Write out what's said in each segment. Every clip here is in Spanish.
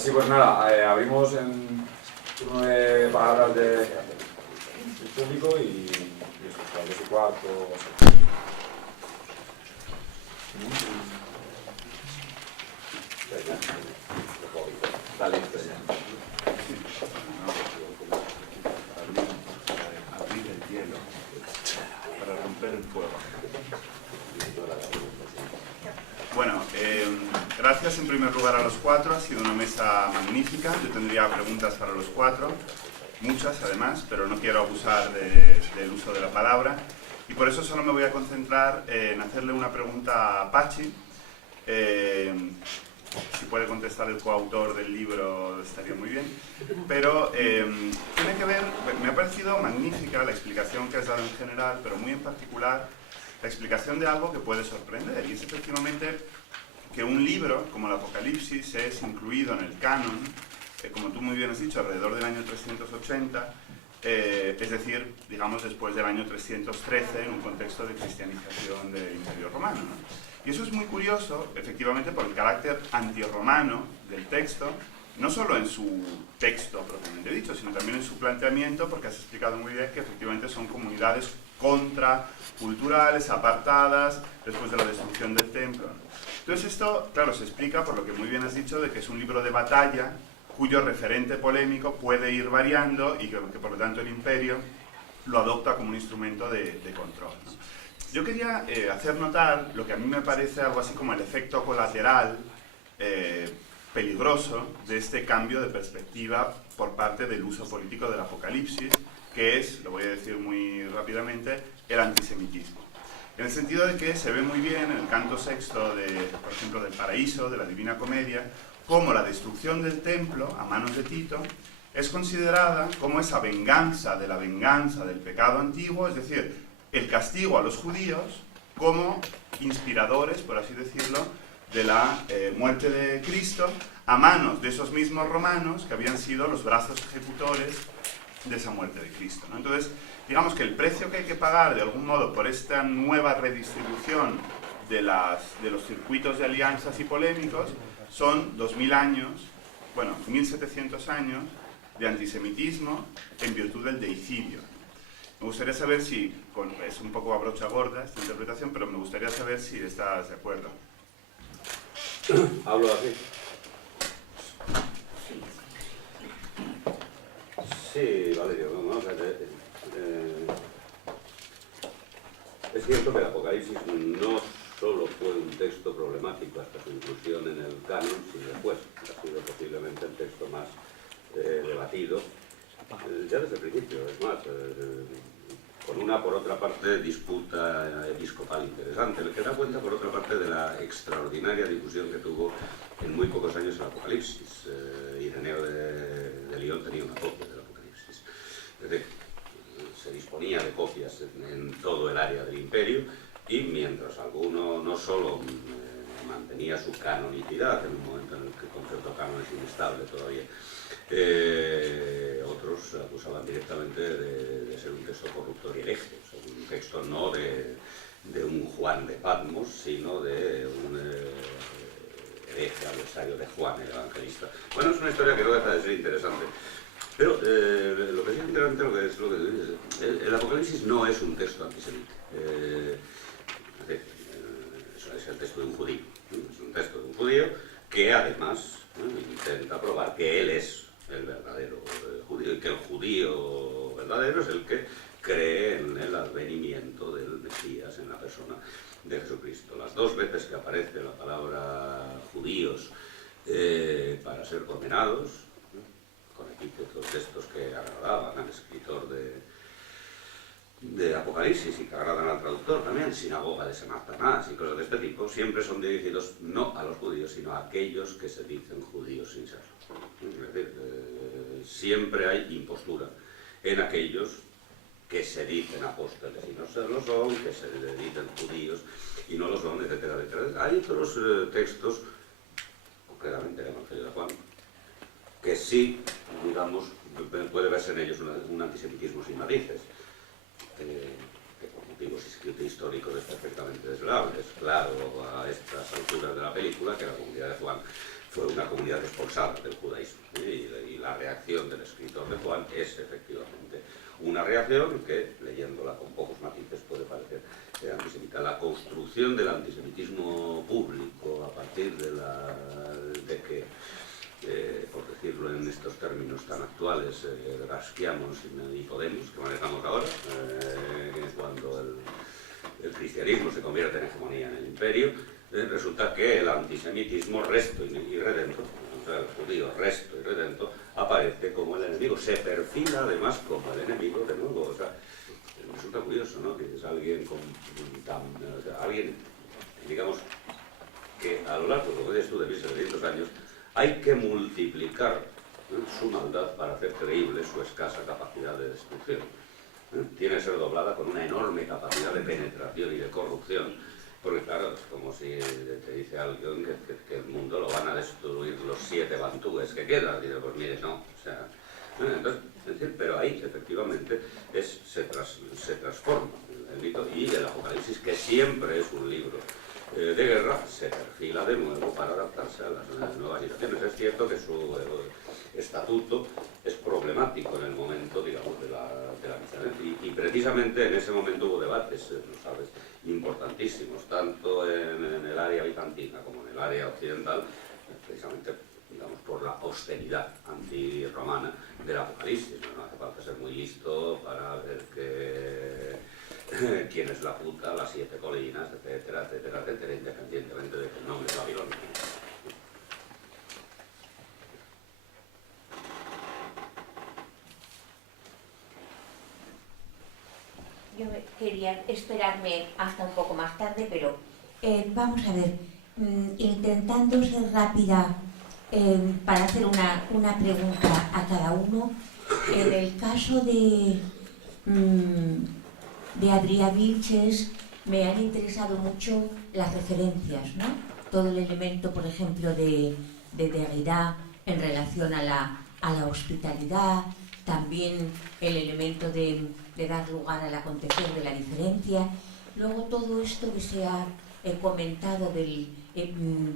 Así pues nada, abrimos en turno de palabras del público y eso, a las 2:15. Vale, abrir el hielo para romper el fuego. Bueno, gracias en primer lugar a los cuatro, ha sido una mesa magnífica. Yo tendría preguntas para los cuatro, muchas además, pero no quiero abusar del uso de la palabra y por eso solo me voy a concentrar en hacerle una pregunta a Pachi. Si puede contestar el coautor del libro estaría muy bien, pero tiene que ver, me ha parecido magnífica la explicación que has dado en general, pero muy en particular la explicación de algo que puede sorprender, y es efectivamente que un libro como el Apocalipsis es incluido en el canon, como tú muy bien has dicho, alrededor del año 380, es decir, digamos después del año 313, en un contexto de cristianización del Imperio Romano, ¿no? Y eso es muy curioso, efectivamente, por el carácter antirromano del texto, no solo en su texto propiamente dicho, sino también en su planteamiento, porque has explicado muy bien que efectivamente son comunidades contraculturales, apartadas, después de la destrucción del templo, ¿no? Entonces esto, claro, se explica por lo que muy bien has dicho, de que es un libro de batalla, cuyo referente polémico puede ir variando y que por lo tanto el imperio lo adopta como un instrumento de control, ¿no? Yo quería hacer notar lo que a mí me parece algo así como el efecto colateral peligroso de este cambio de perspectiva por parte del uso político del Apocalipsis, que es, lo voy a decir muy rápidamente, el antisemitismo. En el sentido de que se ve muy bien en el canto sexto, por ejemplo, del Paraíso, de la Divina Comedia, cómo la destrucción del templo a manos de Tito es considerada como esa venganza de la venganza del pecado antiguo, es decir, el castigo a los judíos como inspiradores, por así decirlo, de la muerte de Cristo a manos de esos mismos romanos que habían sido los brazos ejecutores de esa muerte de Cristo, ¿no? Entonces, digamos que el precio que hay que pagar de algún modo por esta nueva redistribución de los circuitos de alianzas y polémicos son 2000 años, bueno, 1700 años de antisemitismo en virtud del deicidio. Me gustaría saber si, es un poco a brocha gorda esta interpretación, pero me gustaría saber si estás de acuerdo. ¿Hablo así? Sí, Valerio, vamos a ver. Es cierto que el Apocalipsis no solo fue un texto problemático hasta su inclusión en el canon, sino después ha sido posiblemente el texto más debatido ya desde el principio. Es más, con una, por otra parte, disputa episcopal interesante, que da cuenta, por otra parte, de la extraordinaria difusión que tuvo en muy pocos años el Apocalipsis. Ireneo de Lyon tenía una copia del Apocalipsis. Es decir, se disponía de copias en todo el área del imperio, y mientras alguno no solo mantenía su canonicidad en un momento en el que el concepto canon es inestable todavía, otros acusaban directamente de ser un texto corruptor y hereje, o sea, un texto no de un Juan de Patmos, sino de un hereje adversario de Juan el Evangelista. Bueno, es una historia que no deja de ser interesante. Pero lo que es interesante es lo que dices. El Apocalipsis no es un texto antisemita. Es el texto de un judío. Es un texto de un judío que además intenta probar que él es el verdadero judío, y que el judío verdadero es el que cree en el advenimiento del Mesías en la persona de Jesucristo. Las dos veces que aparece la palabra judíos para ser condenados, con epítetos estos que agradaban al escritor de Apocalipsis y que agradan al traductor también, sinagoga de Satanás y cosas de este tipo, siempre son dirigidos no a los judíos, sino a aquellos que se dicen judíos sin serlo. Es decir, siempre hay impostura en aquellos que se dicen apóstoles y no se lo son, que se dicen judíos y no lo son, etcétera, etcétera. Hay otros textos, concretamente el Evangelio de Juan, que sí, digamos, puede verse en ellos un antisemitismo sin matices, que por motivos históricos es perfectamente desvelable. Es claro a estas alturas de la película que la comunidad de Juan fue una comunidad expulsada del judaísmo. Y la reacción del escritor de Juan es efectivamente una reacción que, leyéndola con pocos matices, puede parecer antisemita. La construcción del antisemitismo público a partir de que, por decirlo en estos términos tan actuales, Rasquiamos y Podemos, que manejamos ahora, cuando el cristianismo se convierte en hegemonía en el imperio, resulta que el antisemitismo resto y redento, o sea, el judío resto y redento, aparece como el enemigo, se perfila además como el enemigo de nuevo. O sea, resulta curioso, ¿no? Que es alguien alguien, digamos, que a lo largo, como dices tú, de 1700 años, hay que multiplicar su maldad para hacer creíble su escasa capacidad de destrucción. Tiene que ser doblada con una enorme capacidad de penetración y de corrupción, porque claro, es como si te dice alguien que el mundo lo van a destruir los 7 bantúes que quedan, y dices, pues mire, no, o sea, entonces, es decir, pero ahí efectivamente se transforma el mito, y el Apocalipsis, que siempre es un libro de guerra, se perfila de nuevo para adaptarse a las nuevas situaciones. Es cierto que su estatuto es problemático en el momento, digamos, de la misión, y precisamente en ese momento hubo debates, lo sabes, importantísimos, tanto en el área bizantina como en el área occidental, precisamente, digamos, por la austeridad antirromana del Apocalipsis. No hace falta ser muy listo para ver quién es la puta, las 7 colinas, etcétera, etcétera, etcétera, independientemente de que el nombre es Babilonia. Yo quería esperarme hasta un poco más tarde, pero vamos a ver, intentando ser rápida para hacer una pregunta a cada uno. En el caso de Adrià Vilches me han interesado mucho las referencias, ¿no? Todo el elemento, por ejemplo, de Derrida en relación a la hospitalidad, también el elemento de dar lugar al acontecer de la diferencia. Luego todo esto que se ha comentado del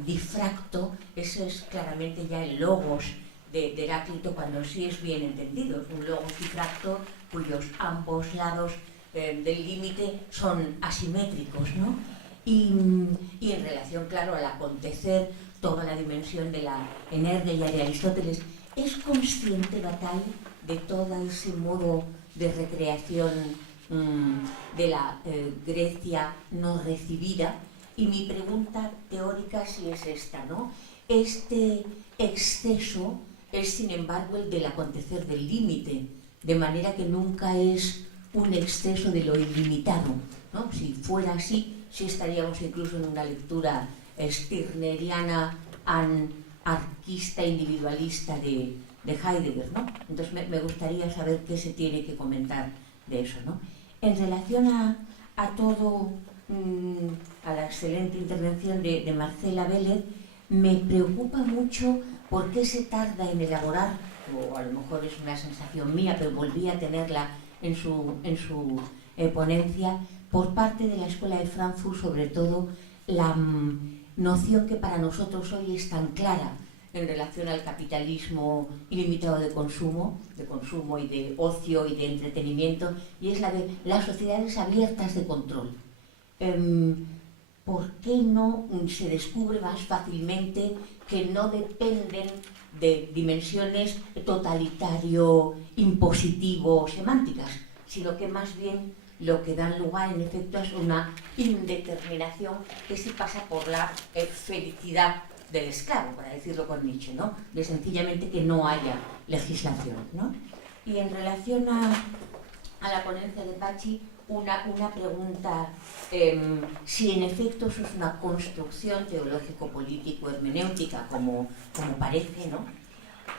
difracto, eso es claramente ya el logos de Heráclito, cuando sí es bien entendido. Es un logos difracto cuyos ambos lados del límite son asimétricos, ¿no? Y en relación, claro, al acontecer, toda la dimensión de la energía de Aristóteles. ¿Es consciente Bataille de todo ese modo de recreación de la Grecia no recibida? Y mi pregunta teórica sí es esta, ¿no? Este exceso es, sin embargo, el del acontecer del límite, de manera que nunca es un exceso de lo ilimitado, ¿no? Si fuera así, sí estaríamos incluso en una lectura stirneriana, anarquista, individualista de Heidegger, ¿no? Entonces me gustaría saber qué se tiene que comentar de eso, ¿no? En relación a todo, a la excelente intervención de Marcela Vélez, me preocupa mucho por qué se tarda en elaborar, o a lo mejor es una sensación mía, pero volví a tenerla en su ponencia, por parte de la Escuela de Frankfurt, sobre todo la noción que para nosotros hoy es tan clara en relación al capitalismo ilimitado de consumo y de ocio y de entretenimiento, y es la de las sociedades abiertas de control. ¿Por qué no se descubre más fácilmente que no dependen de dimensiones totalitario-impositivo-semánticas, sino que más bien lo que dan lugar en efecto es una indeterminación que sí pasa por la felicidad del esclavo, para decirlo con Nietzsche, ¿no? De sencillamente que no haya legislación, ¿no? Y en relación a la ponencia de Pachi, una pregunta, si en efecto eso es una construcción teológico-político-hermenéutica, como parece, ¿no?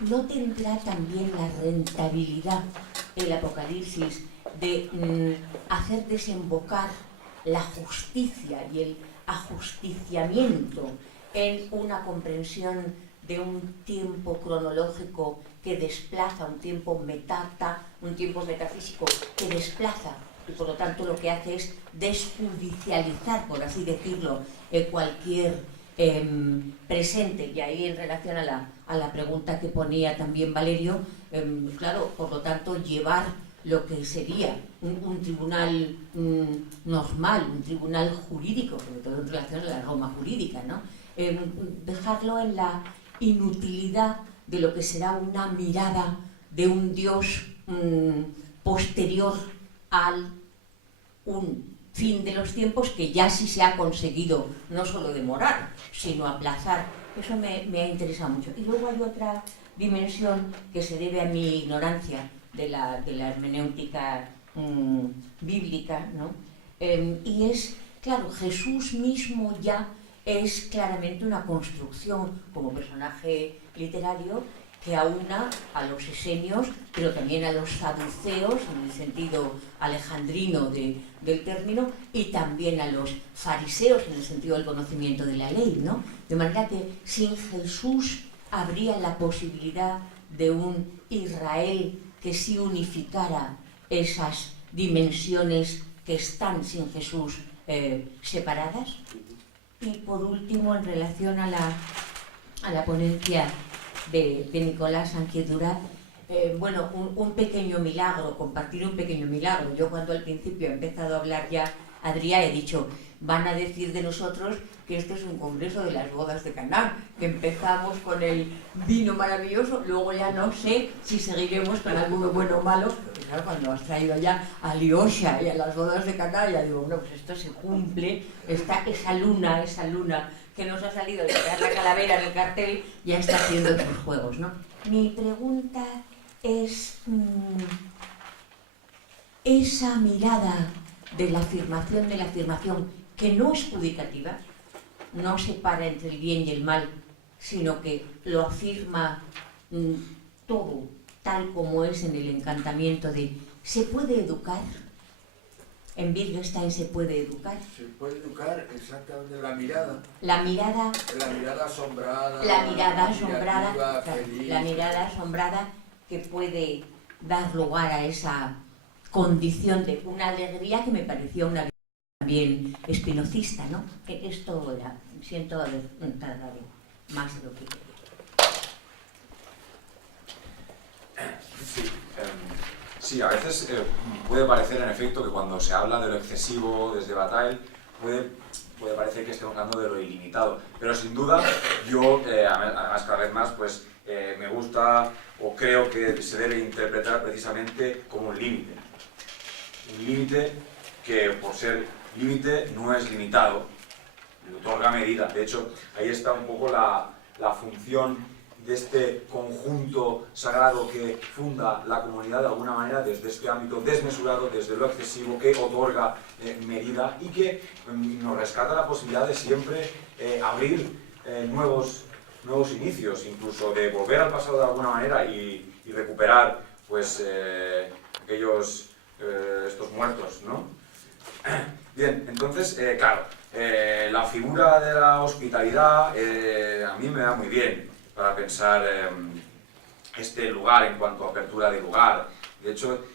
¿No tendrá también la rentabilidad el Apocalipsis de hacer desembocar la justicia y el ajusticiamiento en una comprensión de un tiempo cronológico que desplaza, un tiempo metafísico que desplaza, y por lo tanto lo que hace es desjudicializar, por así decirlo, cualquier presente, y ahí en relación a la pregunta que ponía también Valerio, claro, por lo tanto, llevar lo que sería un tribunal normal, un tribunal jurídico, sobre todo en relación a la Roma jurídica, ¿no? Dejarlo en la inutilidad de lo que será una mirada de un Dios posterior al un fin de los tiempos que ya sí se ha conseguido no solo demorar, sino aplazar. Eso me ha interesado mucho. Y luego hay otra dimensión que se debe a mi ignorancia de la hermenéutica bíblica, ¿no? Y es, claro, Jesús mismo ya es claramente una construcción como personaje literario que aúna a los esenios, pero también a los saduceos, en el sentido alejandrino del término, y también a los fariseos, en el sentido del conocimiento de la ley, ¿no? De manera que sin Jesús habría la posibilidad de un Israel que sí unificara esas dimensiones que están sin Jesús separadas. Y por último, en relación a la ponencia de Nicolás Sánchez-Durat, bueno, un pequeño milagro, compartir un pequeño milagro. Yo cuando al principio he empezado a hablar ya, Adrià, he dicho, van a decir de nosotros que este es un congreso de las bodas de Caná, que empezamos con el vino maravilloso, luego ya no sé si seguiremos con alguno bueno o malo, porque claro, cuando has traído ya a Liosha y a las bodas de Caná, ya digo, bueno, pues esto se cumple, esa luna que nos ha salido de crear la calavera en el cartel, ya está haciendo otros juegos, ¿no? Mi pregunta es esa mirada de la afirmación que no es judicativa, no separa entre el bien y el mal, sino que lo afirma todo tal como es en el encantamiento de ¿se puede educar? En Wittgenstein se puede educar. Se puede educar exactamente la mirada. La mirada asombrada. La mirada asombrada que puede dar lugar a esa condición de una alegría que me pareció una también espinosista, ¿no? Que esto era, siento haber tardado más de lo que quería. Sí, a veces puede parecer en efecto que cuando se habla de lo excesivo desde Bataille puede parecer que estemos hablando de lo ilimitado, pero sin duda yo, además cada vez más, pues me gusta o creo que se debe interpretar precisamente como un límite que por ser límite no es limitado, le otorga medida. De hecho, ahí está un poco la función de este conjunto sagrado que funda la comunidad de alguna manera desde este ámbito desmesurado, desde lo excesivo, que otorga medida y que nos rescata la posibilidad de siempre abrir nuevos inicios, incluso de volver al pasado de alguna manera y recuperar pues estos muertos, ¿no? Bien, entonces, claro, la figura de la hospitalidad a mí me da muy bien para pensar este lugar en cuanto a apertura de lugar. De hecho,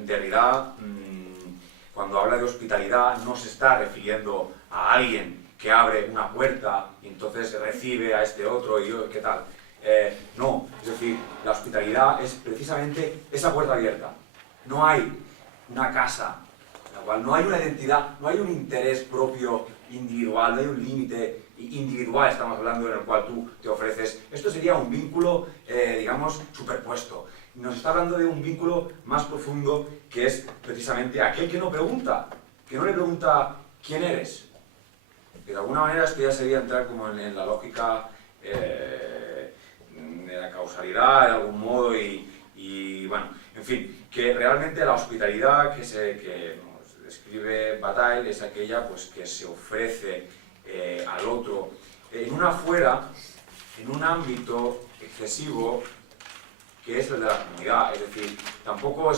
Derrida, cuando habla de hospitalidad, no se está refiriendo a alguien que abre una puerta y entonces recibe a este otro y yo, ¿qué tal? No, es decir, la hospitalidad es precisamente esa puerta abierta. No hay una casa, en la cual no hay una identidad, no hay un interés propio individual, no hay un límite individual, estamos hablando, en el cual tú te ofreces. Esto sería un vínculo, digamos, superpuesto. Nos está hablando de un vínculo más profundo, que es precisamente aquel que no pregunta, que no le pregunta quién eres. Que de alguna manera esto ya sería entrar como en la lógica de la causalidad, de algún modo, y bueno, en fin, que realmente la hospitalidad que nos describe Bataille es aquella pues, que se ofrece al otro en una fuera, en un ámbito excesivo que es el de la comunidad. Es decir, tampoco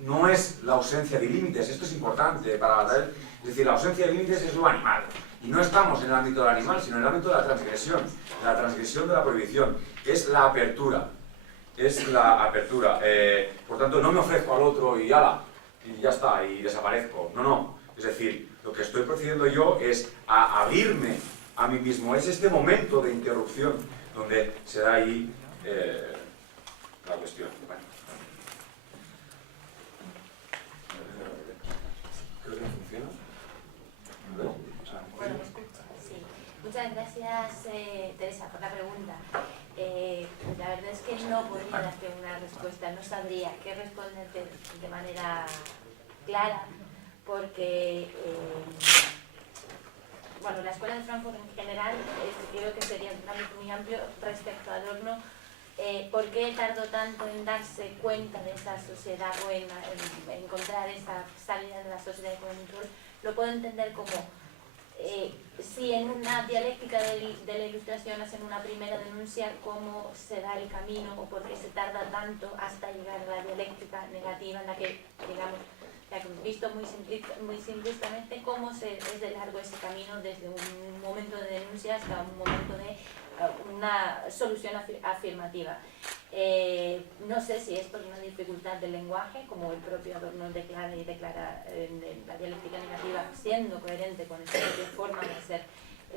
no es la ausencia de límites, esto es importante para Bataille, es decir, la ausencia de límites es lo animal, y no estamos en el ámbito del animal, sino en el ámbito de la transgresión de la prohibición, es la apertura, por tanto no me ofrezco al otro y ala, y ya está, y desaparezco, no, es decir, lo que estoy procediendo yo es a abrirme a mí mismo. Es este momento de interrupción donde se da ahí la cuestión. Bueno. Creo que funciona. Bueno, ¿me escuchas? Sí. Muchas gracias, Teresa, por la pregunta. Pues la verdad es que no podría darte una respuesta, no sabría qué responderte de manera clara, porque bueno, la Escuela de Frankfurt en general creo que sería un ámbito muy amplio respecto a Adorno. ¿Por qué tardó tanto en darse cuenta de esa sociedad o en encontrar esa salida de la sociedad de control? Lo puedo entender como si en una dialéctica de la Ilustración hacen una primera denuncia, cómo se da el camino o por qué se tarda tanto hasta llegar a la dialéctica negativa en la que, digamos, visto muy simplistamente, cómo es de largo ese camino desde un momento de denuncia hasta un momento de una solución afirmativa. No sé si es por una dificultad del lenguaje, como el propio Adorno declara en la dialéctica negativa, siendo coherente con esa propia forma de hacer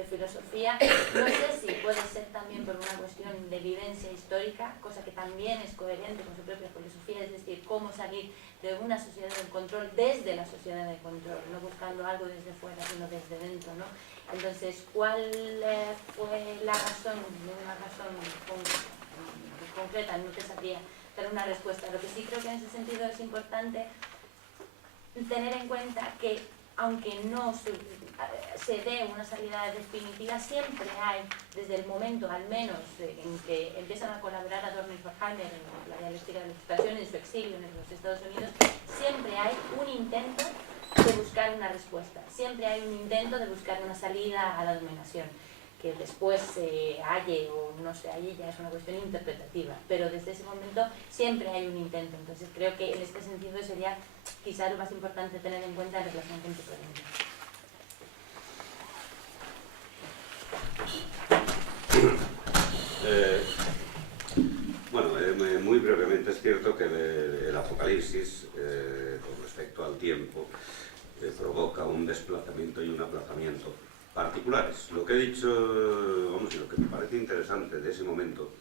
filosofía. No sé si puede ser también por una cuestión de vivencia histórica, cosa que también es coherente con su propia filosofía, es decir, cómo salir de una sociedad del control desde la sociedad del control, no buscando algo desde fuera, sino desde dentro, ¿no? Entonces, ¿cuál fue la razón? Una razón concreta, no te sabría dar una respuesta. Lo que sí creo que en ese sentido es importante tener en cuenta que, aunque no se dé una salida definitiva, siempre hay, desde el momento al menos en que empiezan a colaborar Adorno y Horkheimer en la dialéctica de la Ilustración, en su exilio en los Estados Unidos, siempre hay un intento de buscar una respuesta, siempre hay un intento de buscar una salida a la dominación. Que después se halle o no se halle ya es una cuestión interpretativa, pero desde ese momento siempre hay un intento. Entonces creo que en este sentido sería quizá lo más importante tener en cuenta en relación con tu pregunta. Bueno, muy brevemente es cierto que el Apocalipsis, con respecto al tiempo, provoca un desplazamiento y un aplazamiento particulares. Lo que he dicho, vamos, y lo que me parece interesante de ese momento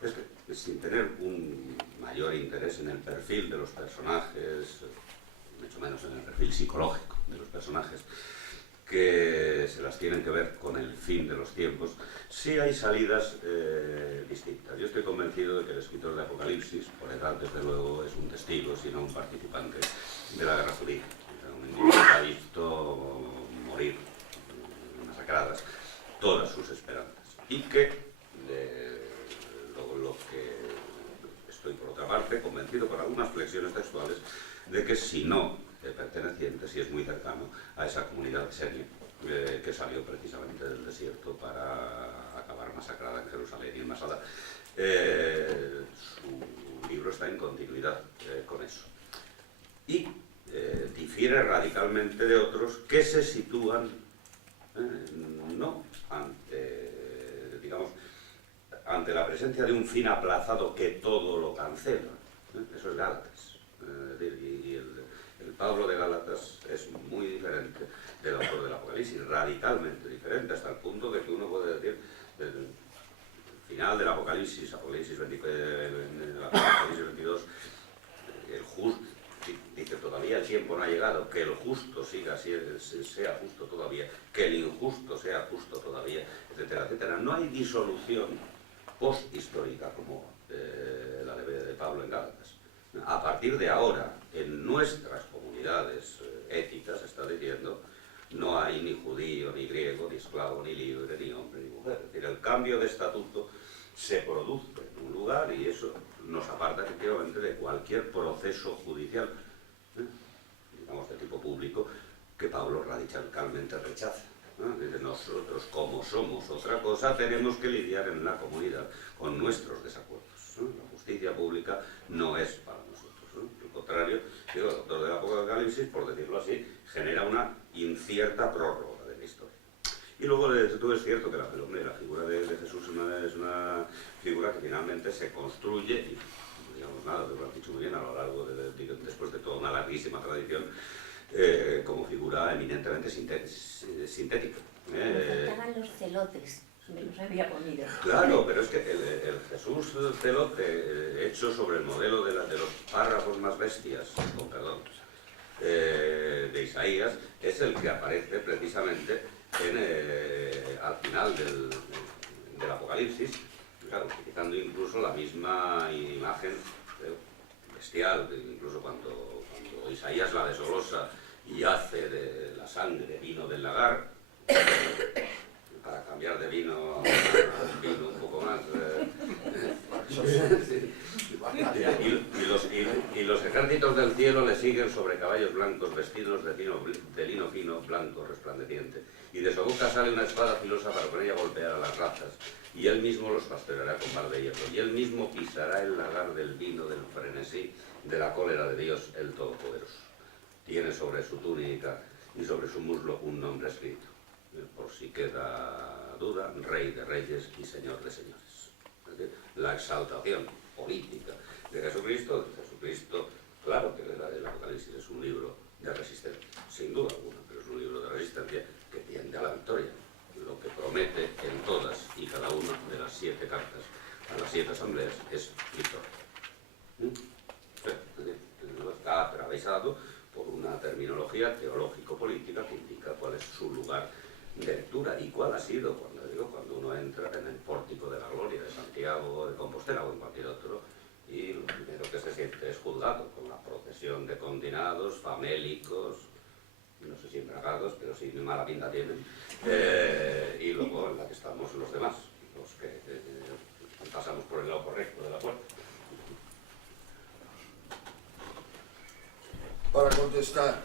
es que, sin tener un mayor interés en el perfil de los personajes, mucho menos en el perfil psicológico de los personajes, que se las tienen que ver con el fin de los tiempos, sí hay salidas distintas. Yo estoy convencido de que el escritor de Apocalipsis, por edad desde luego, es un testigo, sino un participante de la guerra judía. Un individuo que ha visto morir masacradas todas sus esperanzas y que lo que estoy por otra parte convencido por algunas flexiones textuales de que si no perteneciente, si es muy cercano a esa comunidad seria que salió precisamente del desierto para acabar masacrada en Jerusalén y en Masada. Su libro está en continuidad con eso y difiere radicalmente de otros que se sitúan no ante, digamos, ante la presencia de un fin aplazado que todo lo cancela. Eso es Gálatas. Y el Pablo de Gálatas es muy diferente del autor del Apocalipsis, radicalmente diferente, hasta el punto de que uno puede decir el final del Apocalipsis, Apocalipsis 22, el justo dice todavía el tiempo no ha llegado, que el justo sea justo todavía, que el injusto sea justo todavía, etcétera, etcétera. No hay disolución posthistórica como la de Pablo en Gálatas. A partir de ahora, en nuestras comunidades éticas, está diciendo, no hay ni judío, ni griego, ni esclavo, ni libre, ni hombre, ni mujer. Es decir, el cambio de estatuto se produce en un lugar y eso nos aparta efectivamente de cualquier proceso judicial, digamos de tipo público, que Pablo radicalmente rechaza. Dice, nosotros, como somos otra cosa, tenemos que lidiar en la comunidad con nuestros desacuerdos. La justicia pública no es para nosotros. Al contrario, digo, el autor del Apocalipsis, por decirlo así, genera una incierta prórroga de la historia. Y luego todo es cierto que la figura de Jesús es una figura que finalmente se construye, y no digamos nada, lo has dicho muy bien, a lo largo después de toda una larguísima tradición, como figura lectura eminentemente sintética. Me faltaban los celotes, me los había comido. Claro, pero es que el Jesús celote, hecho sobre el modelo de los párrafos más bestias, con perdón, de Isaías, es el que aparece precisamente al final del Apocalipsis, claro, utilizando incluso la misma imagen bestial, incluso cuando Isaías la desglosa y hace de la sangre vino del lagar, para cambiar de vino a un vino un poco más... y los ejércitos del cielo le siguen sobre caballos blancos vestidos de lino fino, blanco, resplandeciente. Y de su boca sale una espada filosa para con ella golpear a las razas. Y él mismo los pastoreará con bar de hierro. Y él mismo pisará el lagar del vino del frenesí, de la cólera de Dios, el Todopoderoso. Tiene sobre su túnica y sobre su muslo un nombre escrito. Por si queda duda, Rey de Reyes y Señor de Señores. Es decir, la exaltación política de Jesucristo, claro que el Apocalipsis es un libro de resistencia, sin duda alguna, pero es un libro de resistencia que tiende a la victoria, lo que promete en todas y cada una de las 7 cartas a las 7 asambleas es victoria. Está atravesado por una terminología teológico-política que indica cuál es su lugar de lectura y cuál ha sido, cuando uno entra en el pórtico de la gloria de Santiago de Compostela o en cualquier otro, y lo primero que se siente es juzgado con la procesión de condenados, famélicos, no sé si embragados, pero sí mala pinta tienen, y luego en la que estamos los demás, los que pasamos por el lado correcto de la puerta. Para contestar,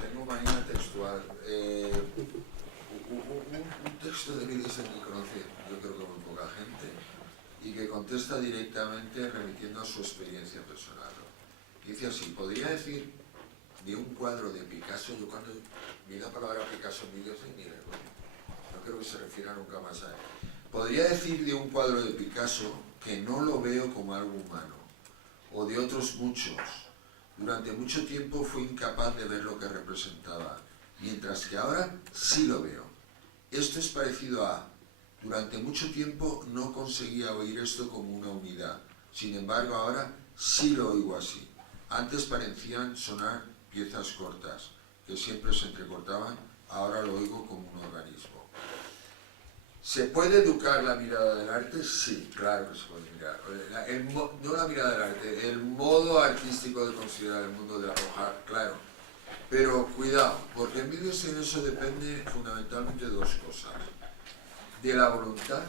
tengo mañana textual. Un texto de Vides que conoce, yo creo que muy poca gente, y que contesta directamente remitiendo a su experiencia personal. Dice así: podría decir de un cuadro de Picasso, yo cuando vi la palabra Picasso en vídeos de mire, no creo que se refiera nunca más a él. Podría decir de un cuadro de Picasso que no lo veo como algo humano, o de otros muchos. Durante mucho tiempo fui incapaz de ver lo que representaba, mientras que ahora sí lo veo. Esto es parecido a: durante mucho tiempo no conseguía oír esto como una unidad, sin embargo ahora sí lo oigo así. Antes parecían sonar piezas cortas, que siempre se entrecortaban, ahora lo oigo como un organismo. ¿Se puede educar la mirada del arte? Sí, claro que se puede mirar. No la mirada del arte, el modo artístico de considerar el mundo, de arrojar, claro. Pero cuidado, porque en vídeos en eso depende fundamentalmente de 2 cosas. De la voluntad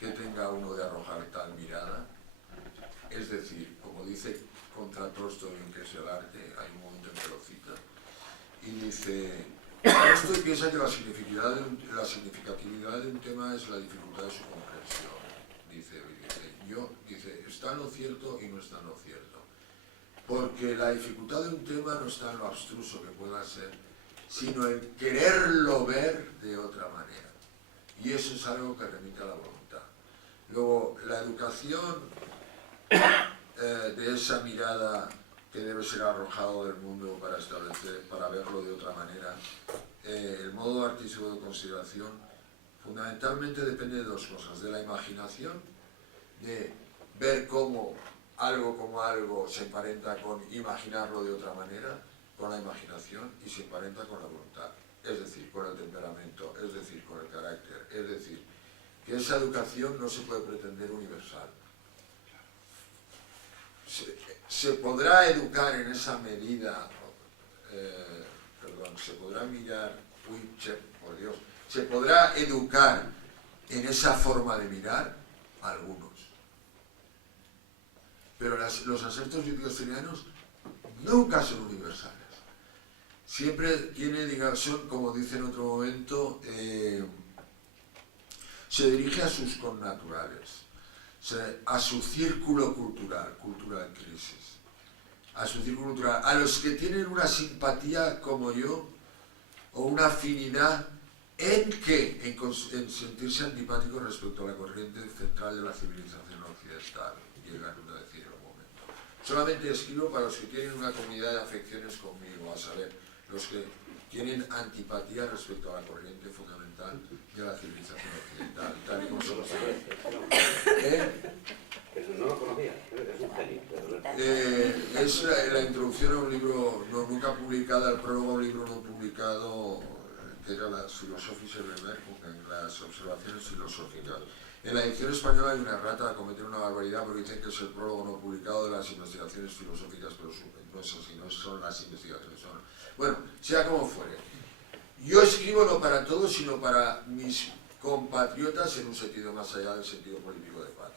que tenga uno de arrojar tal mirada, es decir, como dice contra Tolstoy en que es el arte, hay un momento en que lo cita, y dice: Tolstoy piensa que la significatividad de un tema es la dificultad de su comprensión. Dice, está en lo cierto y no está en lo cierto. Porque la dificultad de un tema no está en lo abstruso que pueda ser, sino en quererlo ver de otra manera. Y eso es algo que remite a la voluntad. Luego, la educación de esa mirada que debe ser arrojado del mundo para verlo de otra manera, el modo artístico de consideración fundamentalmente depende de 2 cosas: de la imaginación, de ver cómo algo se emparenta con imaginarlo de otra manera, con la imaginación, y se emparenta con la voluntad, es decir, con el temperamento, es decir, con el carácter, es decir, que esa educación no se puede pretender universal. Se podrá educar en esa medida, se podrá mirar, por Dios, se podrá educar en esa forma de mirar a algunos. Pero los aspectos wittgensteinianos nunca son universales. Siempre son, como dice en otro momento, se dirige a sus connaturales, a su círculo cultural crisis, a su círculo cultural, a los que tienen una simpatía como yo, o una afinidad en sentirse antipáticos respecto a la corriente central de la civilización occidental, llegan a decir en un momento. Solamente escribo para los que tienen una comunidad de afecciones conmigo, a saber, los que tienen antipatía respecto a la corriente fundamental de la civilización occidental, tal y como se lo sabe. No lo conocía, es un genio. Es la introducción a un libro nunca publicado, el prólogo a un libro no publicado, que era las Philosophische Bemerkungen, las observaciones filosóficas. En la edición española hay una errata a cometer una barbaridad porque dicen que es el prólogo no publicado de las investigaciones filosóficas, pero no es así, no son las investigaciones. Bueno, sea como fuere. Yo escribo no para todos, sino para mis compatriotas en un sentido más allá del sentido político de patria.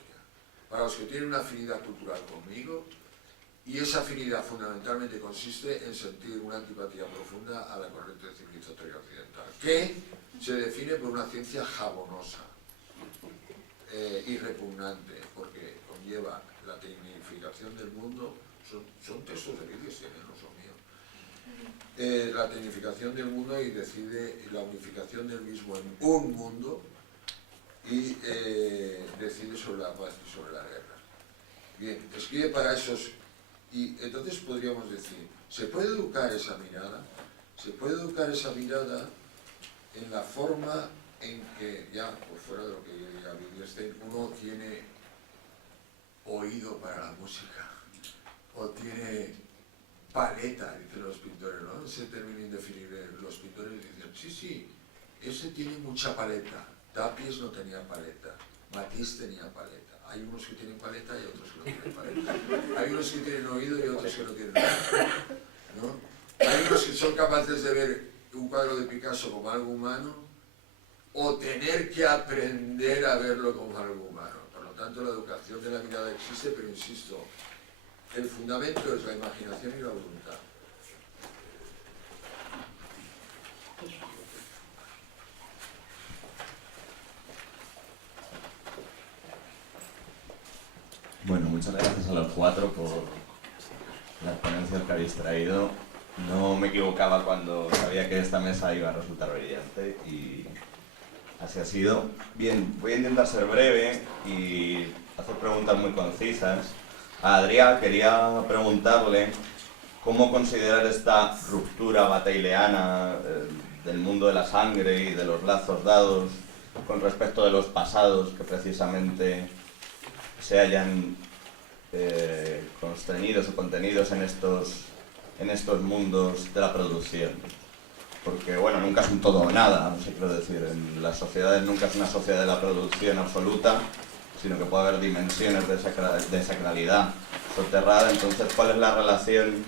Para los que tienen una afinidad cultural conmigo, y esa afinidad fundamentalmente consiste en sentir una antipatía profunda a la corriente civilizatoria occidental, que se define por una ciencia jabonosa y repugnante, porque conlleva la tecnificación del mundo, son textos de Wittgenstein, no son míos, la tecnificación del mundo y decide la unificación del mismo en un mundo y decide sobre la paz y sobre la guerra. Bien, escribe para esos, y entonces podríamos decir, ¿se puede educar esa mirada? Se puede educar esa mirada en la forma en que, ya por fuera de lo que diría Wittgenstein, uno tiene oído para la música, o tiene paleta, dicen los pintores, ¿no? Ese término indefinible, los pintores dicen, sí, ese tiene mucha paleta. Tapies no tenía paleta, Matisse tenía paleta. Hay unos que tienen paleta y otros que no tienen paleta. Hay unos que tienen oído y otros que no tienen oído, ¿no? Hay unos que son capaces de ver un cuadro de Picasso como algo humano o tener que aprender a verlo como algo humano. Por lo tanto, la educación de la mirada existe, pero insisto, el fundamento es la imaginación y la voluntad. Bueno, muchas gracias a los cuatro por las ponencias que habéis traído. No me equivocaba cuando sabía que esta mesa iba a resultar brillante y así ha sido. Bien, voy a intentar ser breve y hacer preguntas muy concisas. A Adrià quería preguntarle cómo considerar esta ruptura bateileana del mundo de la sangre y de los lazos dados con respecto de los pasados que precisamente se hayan constreñidos o contenidos en estos mundos de la producción. Porque, bueno, nunca es un todo o nada, no sé, quiero decir, en las sociedades nunca es una sociedad de la producción absoluta, sino que puede haber dimensiones de sacralidad soterrada. Entonces, ¿cuál es la relación?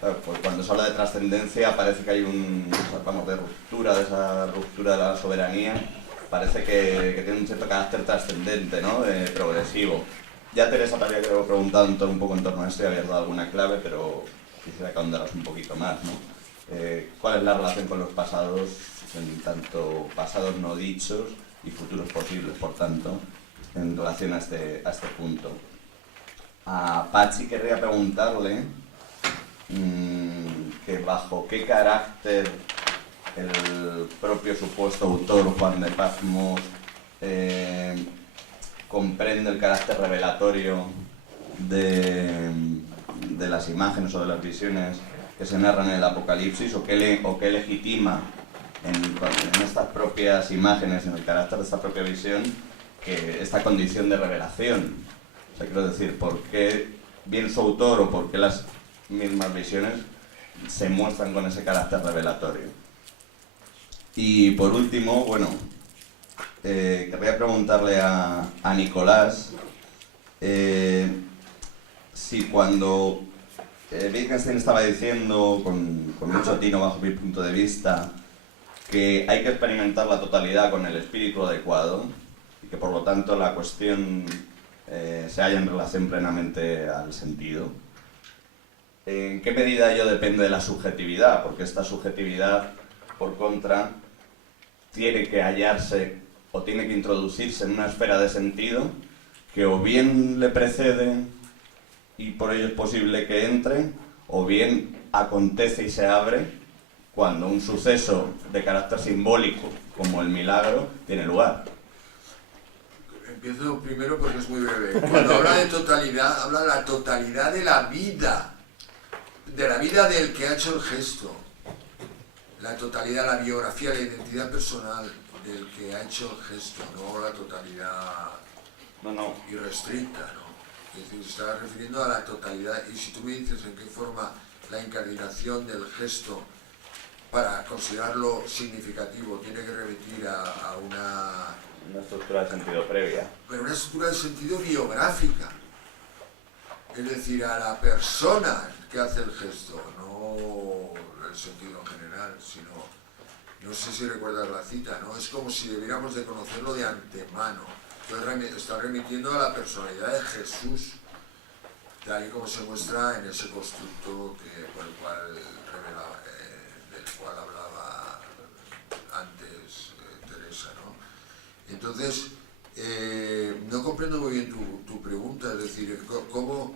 Pues cuando se habla de trascendencia parece que hay de ruptura, de esa ruptura de la soberanía, parece que tiene un cierto carácter trascendente, ¿no? Progresivo. Ya Teresa te había preguntado un poco en torno a esto y habías dado alguna clave, pero quisiera que ahondaras un poquito más, ¿no? ¿Cuál es la relación con los pasados, en tanto pasados no dichos y futuros posibles, por tanto, en relación a este punto? A Pachi querría preguntarle que bajo qué carácter el propio supuesto autor Juan de Pasmos comprende el carácter revelatorio de las imágenes o de las visiones que se narran en el Apocalipsis, o qué legitima en estas propias imágenes, en el carácter de esta propia visión, que esta condición de revelación. O sea, quiero decir, ¿por qué bien su autor o por qué las mismas visiones se muestran con ese carácter revelatorio? Y por último, bueno, querría preguntarle a Nicolás si cuando Wittgenstein estaba diciendo, con mucho tino bajo mi punto de vista, que hay que experimentar la totalidad con el espíritu adecuado y que por lo tanto la cuestión se halla en relación plenamente al sentido. ¿En qué medida ello depende de la subjetividad? Porque esta subjetividad, por contra, tiene que hallarse o tiene que introducirse en una esfera de sentido que o bien le precede y por ello es posible que entre, o bien acontece y se abre cuando un suceso de carácter simbólico, como el milagro, tiene lugar. Empiezo primero porque es muy breve. Cuando habla de totalidad, habla de la totalidad de la vida del que ha hecho el gesto. la totalidad, la biografía, la identidad personal del que ha hecho el gesto, no la totalidad irrestricta, ¿no? Es decir, se está refiriendo a la totalidad, y si tú me dices en qué forma la incardinación del gesto para considerarlo significativo tiene que remitir a una estructura de sentido previa. Pero una estructura de sentido biográfica, es decir, a la persona que hace el gesto, no el sentido general, sino, no sé si recuerdas la cita, ¿no? Es como si debiéramos de conocerlo de antemano. Entonces está remitiendo a la personalidad de Jesús, tal y como se muestra en ese constructo por el cual del cual hablaba antes Teresa, ¿no? Entonces, no comprendo muy bien tu pregunta, es decir, ¿cómo?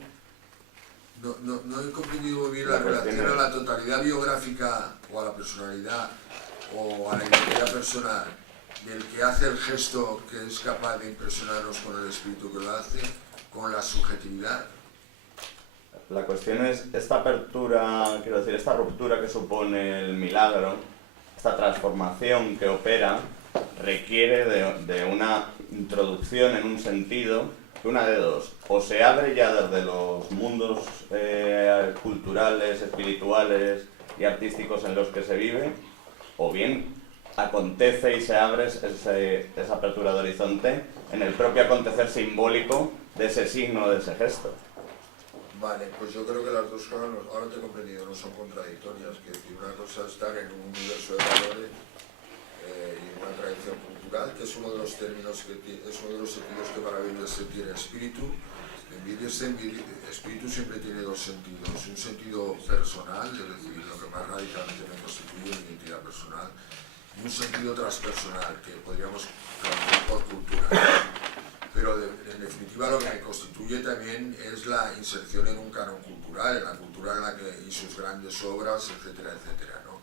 No he comprendido muy bien la relación a la totalidad biográfica o a la personalidad o a la identidad personal del que hace el gesto, que es capaz de impresionarnos con el espíritu que lo hace, con la subjetividad. La cuestión es esta apertura, quiero decir, esta ruptura que supone el milagro, esta transformación que opera, requiere de una introducción en un sentido, que una de dos, o se abre ya desde los mundos culturales, espirituales y artísticos en los que se vive, o bien acontece y se abre esa apertura de horizonte en el propio acontecer simbólico de ese signo, de ese gesto. Vale, pues yo creo que las dos cosas, ahora te he comprendido, no son contradictorias, que decir, una cosa es estar en un universo de valores y una tradición cultural, que es uno de los términos es uno de los sentidos que para Wittgenstein tiene espíritu. En Wittgenstein, espíritu siempre tiene dos sentidos, un sentido personal, es decir, lo que más radicalmente me constituye mi identidad personal, y un sentido transpersonal, que podríamos traducir por cultura. Pero en definitiva lo que me constituye también es la inserción en un canon cultural, en la cultura y sus grandes obras, etcétera, etcétera, ¿no?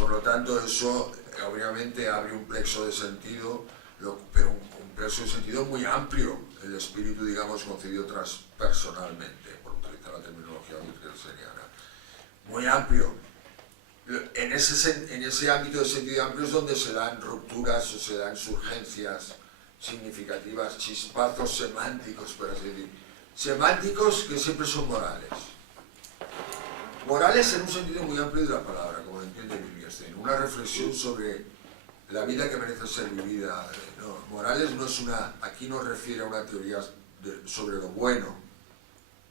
Por lo tanto, eso obviamente abre un plexo de sentido, pero un plexo de sentido muy amplio, el espíritu, digamos, concebido transpersonalmente, por utilizar la terminología wittgenseniana. Muy amplio. En ese ámbito de sentido amplio es donde se dan rupturas o se dan surgencias significativas, chispazos semánticos, por así decir. Semánticos que siempre son morales. Morales en un sentido muy amplio de la palabra, como lo entiende Wittgenstein. Una reflexión sobre la vida que merece ser vivida. No, morales no es aquí no refiere a una teoría sobre lo bueno,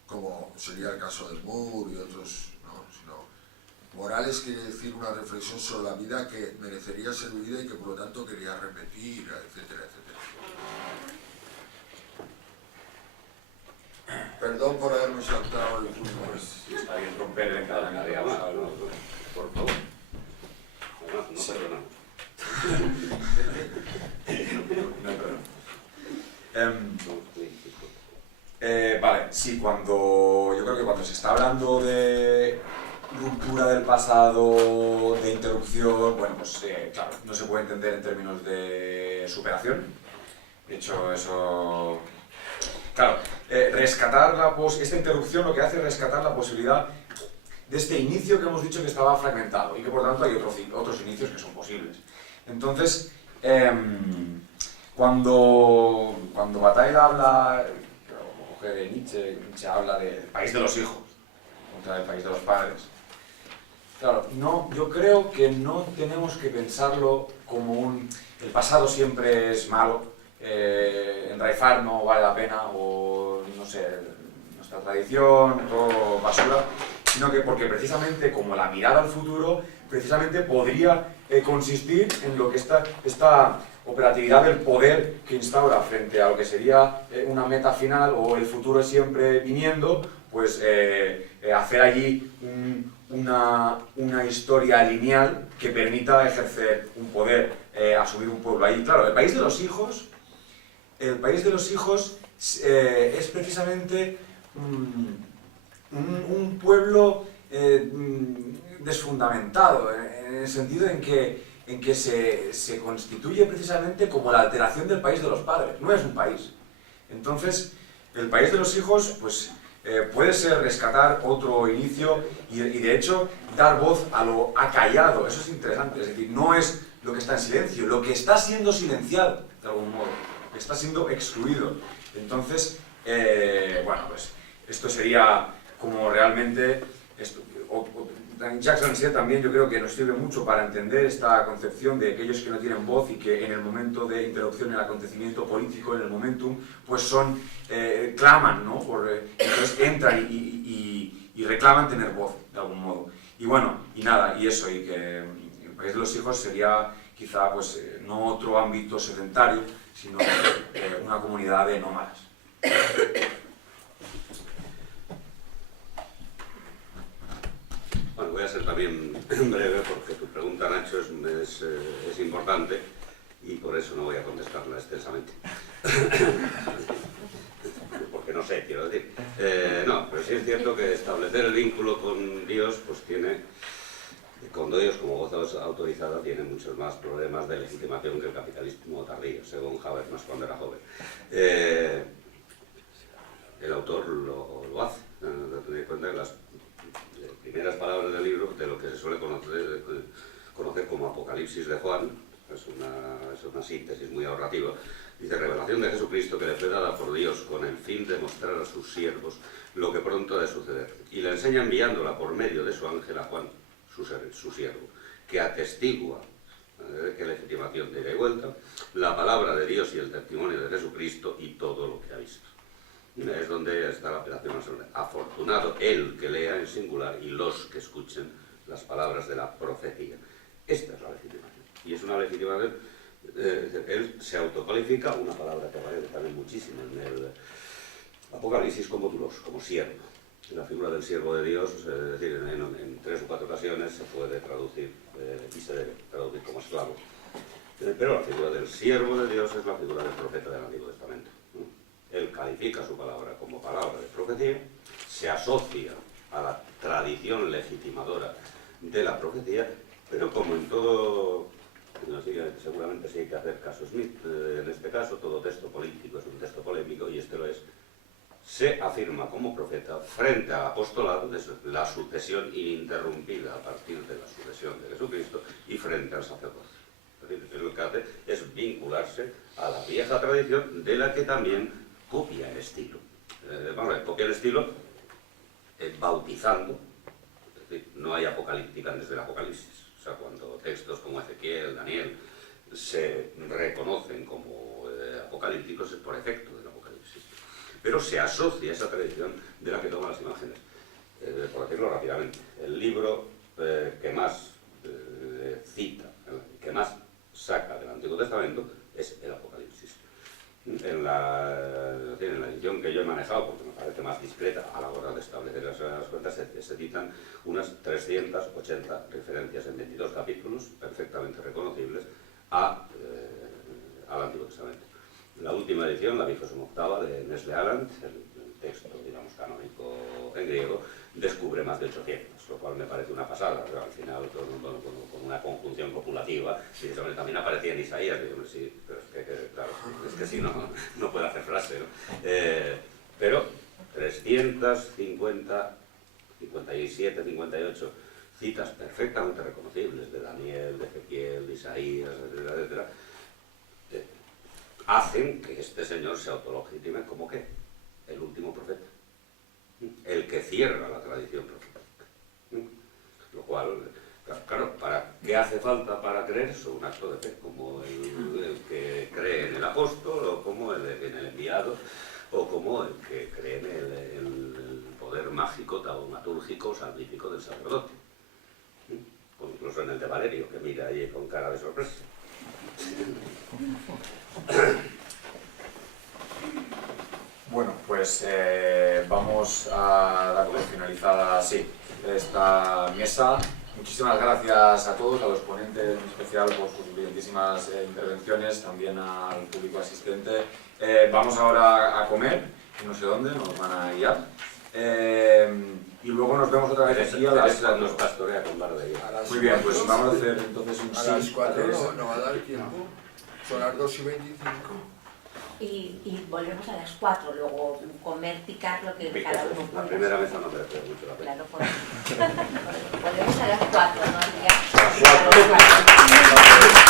como sería el caso de Moore y otros, ¿no? Sino morales quiere decir una reflexión sobre la vida que merecería ser vivida y que por lo tanto quería repetir, etcétera, etcétera. Perdón por haberme saltado el turno. Pues está bien romper el encadenamiento. Por favor. No perdonamos. Vale, sí, yo creo que cuando se está hablando de ruptura del pasado, de interrupción, bueno, pues claro, no se puede entender en términos de superación. De hecho, eso... Claro, esta interrupción lo que hace es rescatar la posibilidad de este inicio que hemos dicho que estaba fragmentado y que por tanto hay otros inicios que son posibles. Entonces, cuando Bataille habla, como coge de Nietzsche habla del país de los hijos contra el país de los padres. Claro, yo creo que no tenemos que pensarlo como el pasado siempre es malo, enraizar no vale la pena, o no sé, nuestra tradición, todo basura, sino que porque precisamente como la mirada al futuro, precisamente podría consistir en lo que esta operatividad del poder que instaura frente a lo que sería una meta final o el futuro siempre viniendo, pues hacer allí una historia lineal que permita ejercer un poder, asumir un pueblo. Ahí, claro, el país de los hijos es precisamente un pueblo desfundamentado, en el sentido en que se constituye precisamente como la alteración del país de los padres. No es un país. Entonces, el país de los hijos, pues puede ser rescatar otro inicio y de hecho dar voz a lo acallado. Eso es interesante, es decir, no es lo que está en silencio, lo que está siendo silenciado de algún modo, que está siendo excluido. Entonces, bueno, pues esto sería como realmente... Jacques Rancière también yo creo que nos sirve mucho para entender esta concepción de aquellos que no tienen voz y que en el momento de interrupción en el acontecimiento político, en el momentum, pues son, claman, ¿no? Entonces entran y reclaman tener voz, de algún modo. Y bueno, y nada, y eso, y que el País de los Hijos sería quizá pues no otro ámbito sedentario, sino una comunidad de nómadas. Bueno, voy a ser también breve porque tu pregunta, Nacho, es importante y por eso no voy a contestarla extensamente. Porque no sé, quiero decir. No, pero sí es cierto que establecer el vínculo con Dios, pues con Dios como voz autorizada, tiene muchos más problemas de legitimación que el capitalismo tardío, según Habermas cuando era joven. El autor lo hace, tener en cuenta que las primeras palabras del libro, de lo que se suele conocer como Apocalipsis de Juan, es una síntesis muy ahorrativa, dice: revelación de Jesucristo que le fue dada por Dios con el fin de mostrar a sus siervos lo que pronto ha de suceder, y le enseña enviándola por medio de su ángel a Juan, su siervo, que atestigua que legitimación de ida y vuelta, la palabra de Dios y el testimonio de Jesucristo y todo lo que ha visto. Es donde está la apelación más grande. Afortunado el que lea en singular y los que escuchen las palabras de la profecía. Esta es la legitimación. Y es una legitimación, él se autocalifica, una palabra que aparece también muchísimo en el Apocalipsis, como duros, como siervo. La figura del siervo de Dios, es decir, en 3 o 4 ocasiones se puede traducir y se debe traducir como esclavo. Pero la figura del siervo de Dios es la figura del profeta del Antiguo Testamento. Él califica su palabra como palabra de profecía, se asocia a la tradición legitimadora de la profecía, pero como en todo, seguramente sí hay que hacer caso Smith, en este caso todo texto político es un texto polémico y este lo es, se afirma como profeta frente al apostolado de la sucesión ininterrumpida a partir de la sucesión de Jesucristo y frente al sacerdocio. Es decir, lo que hace es vincularse a la vieja tradición de la que también copia el estilo. Vamos a ver, copia el estilo bautizando, es decir, no hay apocalíptica antes del Apocalipsis. O sea, cuando textos como Ezequiel, Daniel, se reconocen como apocalípticos es por efecto del Apocalipsis. Pero se asocia esa tradición de la que toman las imágenes. Por decirlo rápidamente, el libro que más cita, que más saca del Antiguo Testamento es el Apocalipsis. En la edición que yo he manejado, porque me parece más discreta a la hora de establecer esas cuentas, se citan unas 380 referencias en 22 capítulos, perfectamente reconocibles, al Antiguo Testamento. La última edición, la 28ª de Nestle Aland, el texto, digamos, canónico en griego, descubre más de 800, lo cual me parece una pasada, pero al final con una conjunción copulativa, y también aparecía en Isaías, digo, sí, pero es que si no puede hacer frase, ¿no? Pero 350, 57, 58 citas perfectamente reconocibles de Daniel, de Ezequiel, de Isaías, etcétera, etcétera, hacen que este señor se autolegitime como ¿qué? El último profeta, el que cierra la tradición profética. Lo cual, claro, ¿para qué hace falta para creer eso? Un acto de fe, como el que cree en el apóstol, o como en el enviado, o como el que cree en el poder mágico, taumatúrgico, salvífico del sacerdote. O incluso en el de Valerio, que mira ahí con cara de sorpresa. Bueno, pues vamos a dar por finalizada, sí, esta mesa. Muchísimas gracias a todos, a los ponentes en especial por sus brillantísimas intervenciones, también al público asistente. Vamos ahora a comer, no sé dónde, nos van a guiar. Y luego nos vemos otra vez aquí a las... Nos pastorea con Bardella. Muy bien, pues vamos a hacer entonces un A las sí. 4 no va a dar tiempo. Son las 2:25. y volvemos a las 4, luego comer, picar lo que cada uno pueda. La primera mesa no merece mucho la pena. Claro, volvemos a las 4, ¿no? Ya. A las 4.